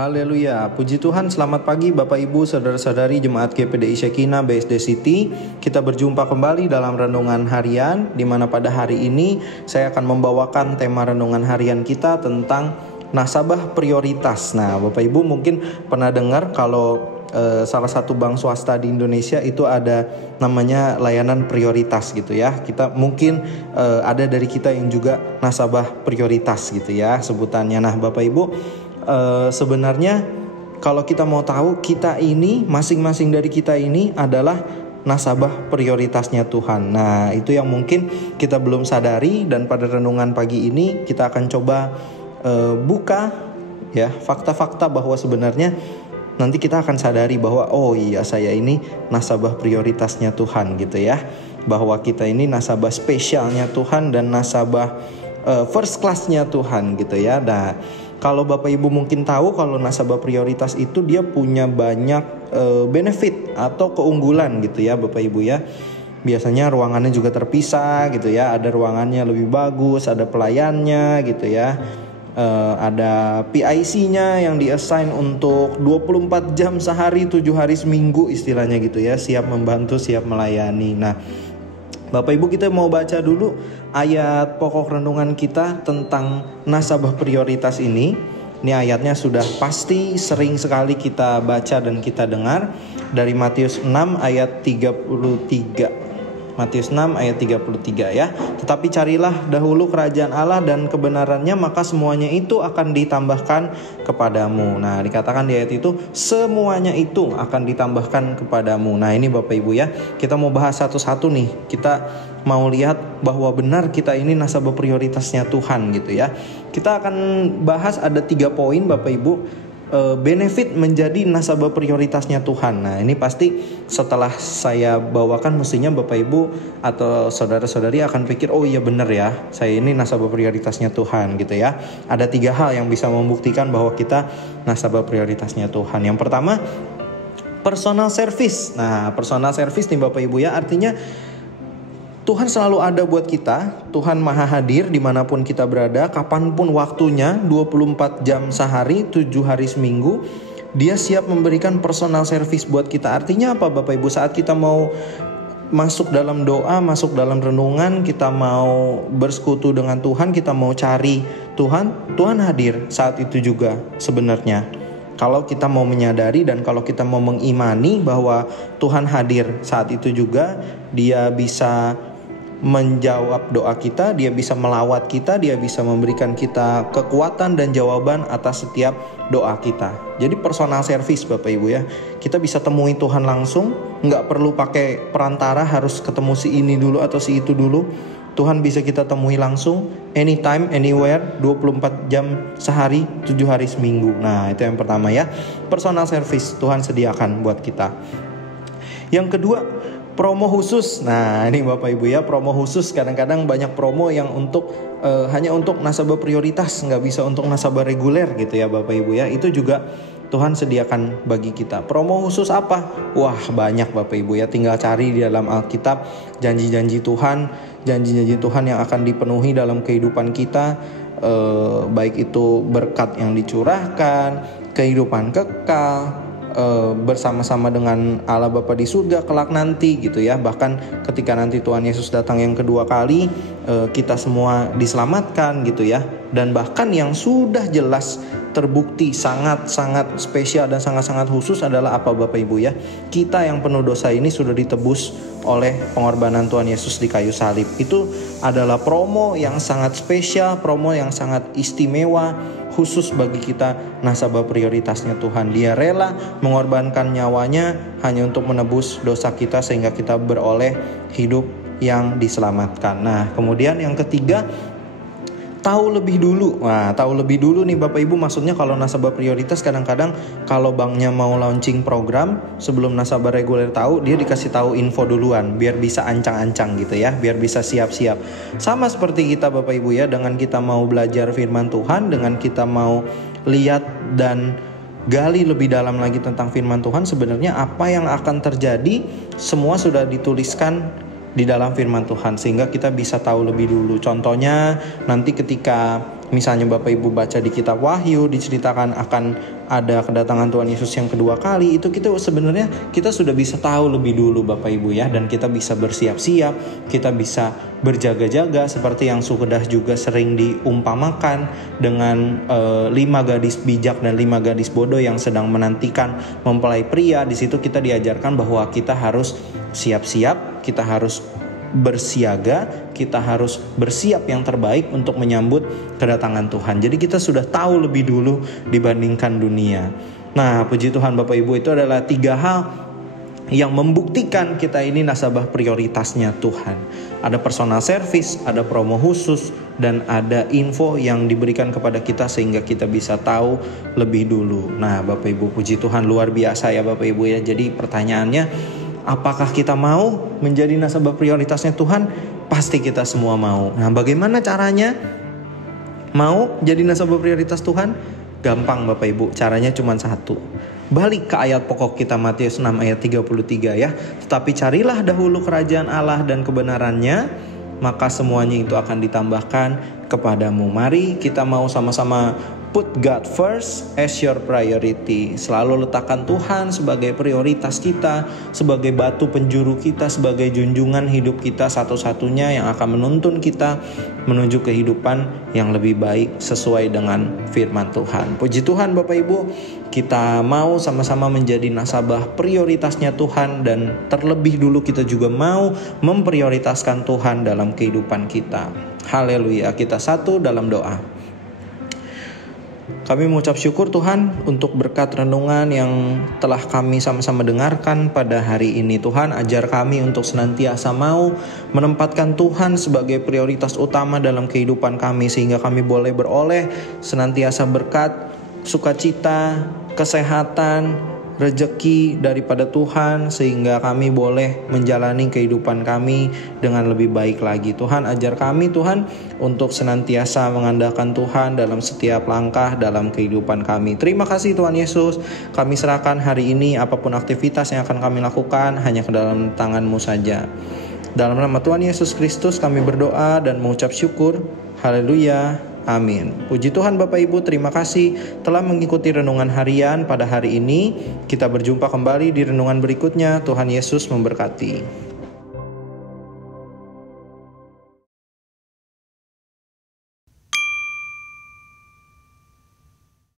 Haleluya, puji Tuhan, selamat pagi Bapak Ibu, Saudara-saudari Jemaat GPDI Shekinah BSD City. Kita berjumpa kembali dalam Renungan Harian, di mana pada hari ini saya akan membawakan tema Renungan Harian kita tentang nasabah prioritas. Nah, Bapak Ibu mungkin pernah dengar kalau salah satu bank swasta di Indonesia itu ada namanya layanan prioritas gitu ya. Kita mungkin ada dari kita yang juga nasabah prioritas gitu ya sebutannya. Nah, Bapak Ibu, sebenarnya kalau kita mau tahu, kita ini masing-masing dari kita ini adalah nasabah prioritasnya Tuhan. Nah, itu yang mungkin kita belum sadari, dan pada renungan pagi ini kita akan coba buka ya fakta-fakta bahwa sebenarnya nanti kita akan sadari bahwa oh iya, saya ini nasabah prioritasnya Tuhan gitu ya. Bahwa kita ini nasabah spesialnya Tuhan dan nasabah first class-nya Tuhan gitu ya. Nah, kalau Bapak Ibu mungkin tahu, kalau nasabah prioritas itu dia punya banyak benefit atau keunggulan gitu ya Bapak Ibu ya. Biasanya ruangannya juga terpisah gitu ya. Ada ruangannya lebih bagus, ada pelayannya gitu ya. Ada PIC-nya yang di-assign untuk 24 jam sehari, 7 hari seminggu istilahnya gitu ya. Siap membantu, siap melayani. Nah, Bapak Ibu, kita mau baca dulu ayat pokok renungan kita tentang nasabah prioritas ini. Ini ayatnya sudah pasti sering sekali kita baca dan kita dengar, dari Matius 6 ayat 33. Matius 6 ayat 33 ya. Tetapi carilah dahulu kerajaan Allah dan kebenarannya, maka semuanya itu akan ditambahkan kepadamu. Nah, dikatakan di ayat itu semuanya itu akan ditambahkan kepadamu. Nah, ini Bapak Ibu ya, kita mau bahas satu-satu nih. Kita mau lihat bahwa benar kita ini nasabah prioritasnya Tuhan gitu ya. Kita akan bahas ada 3 poin Bapak Ibu, benefit menjadi nasabah prioritasnya Tuhan. Nah, ini pasti setelah saya bawakan, mestinya Bapak Ibu atau saudara-saudari akan pikir, oh iya benar ya, saya ini nasabah prioritasnya Tuhan gitu ya. Ada 3 hal yang bisa membuktikan bahwa kita nasabah prioritasnya Tuhan. Yang pertama, personal service. Nah, personal service nih Bapak Ibu ya, artinya Tuhan selalu ada buat kita. Tuhan maha hadir dimanapun kita berada, kapanpun waktunya, 24 jam sehari, 7 hari seminggu. Dia siap memberikan personal service buat kita. Artinya apa Bapak Ibu? Saat kita mau masuk dalam doa, masuk dalam renungan, kita mau bersekutu dengan Tuhan, kita mau cari Tuhan, Tuhan hadir saat itu juga sebenarnya. Kalau kita mau menyadari dan kalau kita mau mengimani bahwa Tuhan hadir saat itu juga, Dia bisa menjawab doa kita, Dia bisa melawat kita, Dia bisa memberikan kita kekuatan dan jawaban atas setiap doa kita. Jadi personal service Bapak Ibu ya, kita bisa temui Tuhan langsung, nggak perlu pakai perantara harus ketemu si ini dulu atau si itu dulu. Tuhan bisa kita temui langsung, anytime, anywhere, 24 jam sehari, 7 hari seminggu. Nah, itu yang pertama ya, personal service Tuhan sediakan buat kita. Yang kedua, promo khusus. Nah, ini Bapak Ibu ya, promo khusus. Kadang-kadang banyak promo yang untuk hanya untuk nasabah prioritas, nggak bisa untuk nasabah reguler gitu ya Bapak Ibu ya. Itu juga Tuhan sediakan bagi kita. Promo khusus apa? Wah, banyak Bapak Ibu ya. Tinggal cari di dalam Alkitab janji-janji Tuhan, janji-janji Tuhan yang akan dipenuhi dalam kehidupan kita. Baik itu berkat yang dicurahkan, kehidupan kekal, bersama-sama dengan Allah Bapa di surga kelak nanti gitu ya. Bahkan ketika nanti Tuhan Yesus datang yang kedua kali, kita semua diselamatkan gitu ya. Dan bahkan yang sudah jelas terbukti sangat-sangat spesial dan sangat-sangat khusus adalah apa Bapak Ibu ya? Kita yang penuh dosa ini sudah ditebus oleh pengorbanan Tuhan Yesus di kayu salib. Itu adalah promo yang sangat spesial, promo yang sangat istimewa, khusus bagi kita nasabah prioritasnya Tuhan. Dia rela mengorbankan nyawanya hanya untuk menebus dosa kita sehingga kita beroleh hidup yang diselamatkan. Nah, kemudian yang ketiga, tahu lebih dulu. Nah, tahu lebih dulu nih Bapak Ibu, maksudnya kalau nasabah prioritas kadang-kadang kalau banknya mau launching program, sebelum nasabah reguler tahu, dia dikasih tahu info duluan biar bisa ancang-ancang gitu ya, biar bisa siap-siap. Sama seperti kita Bapak Ibu ya, dengan kita mau belajar firman Tuhan, dengan kita mau lihat dan gali lebih dalam lagi tentang firman Tuhan, sebenarnya apa yang akan terjadi semua sudah dituliskan di dalam firman Tuhan, sehingga kita bisa tahu lebih dulu. Contohnya nanti ketika misalnya Bapak Ibu baca di kitab Wahyu, diceritakan akan ada kedatangan Tuhan Yesus yang kedua kali, itu kita sebenarnya kita sudah bisa tahu lebih dulu Bapak Ibu ya, dan kita bisa bersiap-siap, kita bisa berjaga-jaga seperti yang sudah juga sering diumpamakan dengan 5 gadis bijak dan 5 gadis bodoh yang sedang menantikan mempelai pria. Di situ kita diajarkan bahwa kita harus siap-siap, kita harus bersiaga, kita harus bersiap yang terbaik untuk menyambut kedatangan Tuhan. Jadi kita sudah tahu lebih dulu dibandingkan dunia. Nah, puji Tuhan Bapak Ibu, itu adalah 3 hal yang membuktikan kita ini nasabah prioritasnya Tuhan. Ada personal service, ada promo khusus, dan ada info yang diberikan kepada kita sehingga kita bisa tahu lebih dulu. Nah, Bapak Ibu, puji Tuhan, luar biasa ya Bapak Ibu ya. Jadi pertanyaannya, apakah kita mau menjadi nasabah prioritasnya Tuhan? Pasti kita semua mau. Nah, bagaimana caranya mau jadi nasabah prioritas Tuhan? Gampang Bapak Ibu, caranya cuma satu. Balik ke ayat pokok kita Matius 6 ayat 33 ya. Tetapi carilah dahulu kerajaan Allah dan kebenarannya, maka semuanya itu akan ditambahkan kepadamu. Mari kita mau sama-sama put God first as your priority. Selalu letakkan Tuhan sebagai prioritas kita, sebagai batu penjuru kita, sebagai junjungan hidup kita satu-satunya yang akan menuntun kita menuju kehidupan yang lebih baik sesuai dengan firman Tuhan. Puji Tuhan Bapak Ibu, kita mau sama-sama menjadi nasabah prioritasnya Tuhan, dan terlebih dulu kita juga mau memprioritaskan Tuhan dalam kehidupan kita. Haleluya. Kita satu dalam doa. Kami mengucap syukur Tuhan untuk berkat renungan yang telah kami sama-sama dengarkan pada hari ini. Tuhan, ajar kami untuk senantiasa mau menempatkan Tuhan sebagai prioritas utama dalam kehidupan kami, sehingga kami boleh beroleh senantiasa berkat, sukacita, kesehatan, rejeki daripada Tuhan, sehingga kami boleh menjalani kehidupan kami dengan lebih baik lagi. Tuhan, ajar kami Tuhan untuk senantiasa mengandalkan Tuhan dalam setiap langkah dalam kehidupan kami. Terima kasih Tuhan Yesus, kami serahkan hari ini apapun aktivitas yang akan kami lakukan hanya ke dalam tangan-Mu saja. Dalam nama Tuhan Yesus Kristus kami berdoa dan mengucap syukur. Haleluya. Amin. Puji Tuhan Bapak Ibu, terima kasih telah mengikuti renungan harian pada hari ini. Kita berjumpa kembali di renungan berikutnya. Tuhan Yesus memberkati.